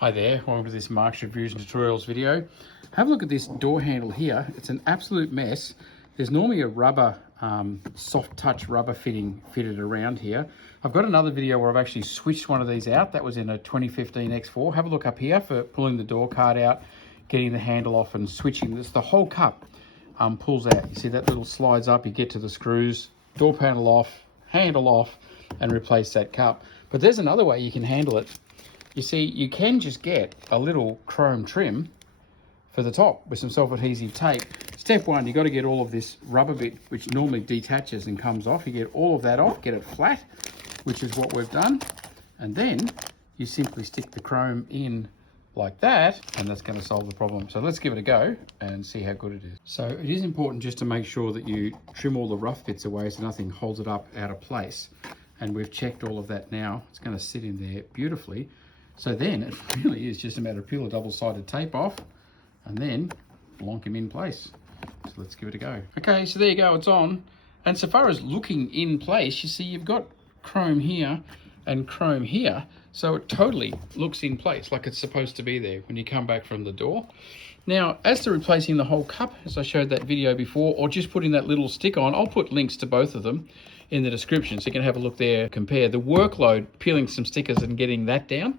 Hi there, welcome to this Mark's Reviews and Tutorials video. Have a look at this door handle here. It's an absolute mess. There's normally a rubber, soft touch rubber fitting fitted around here. I've got another video where I've actually switched one of these out. That was in a 2015 X4. Have a look up here for pulling the door card out, getting the handle off and switching this. The whole cup pulls out. You see that little slides up, you get to the screws, door panel off, handle off, and replace that cup. But there's another way you can handle it. You see, you can just get a little chrome trim for the top with some self-adhesive tape. Step one, you've got to get all of this rubber bit, which normally detaches and comes off. You get all of that off, get it flat, which is what we've done. And then you simply stick the chrome in like that, and that's going to solve the problem. So let's give it a go and see how good it is. So it is important just to make sure that you trim all the rough bits away so nothing holds it up out of place. And we've checked all of that now. It's going to sit in there beautifully. So then it really is just a matter of peel the double-sided tape off and then lonk him in place. So let's give it a go. Okay, so there you go, it's on. And so far as looking in place, you see you've got chrome here and chrome here. So it totally looks in place like it's supposed to be there when you come back from the door. Now, as to replacing the whole cup, as I showed that video before, or just putting that little stick on, I'll put links to both of them in the description so you can have a look there, compare. The workload, peeling some stickers and getting that down,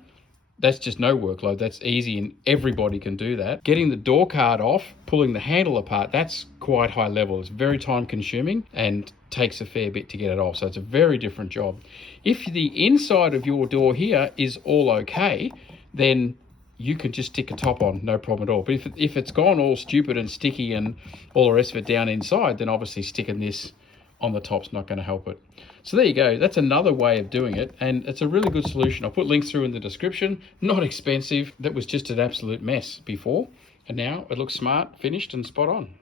that's just no workload. That's easy and everybody can do that. Getting the door card off, pulling the handle apart, that's quite high level. It's very time consuming and takes a fair bit to get it off. So it's a very different job. If the inside of your door here is all okay, then you could just stick a top on, no problem at all. But if it's gone all stupid and sticky and all the rest of it down inside, then obviously sticking this on the top's not going to help it. So there you go, that's another way of doing it, and it's a really good solution. I'll put links through in the description. Not expensive. That was just an absolute mess before, and now it looks smart, finished and spot on.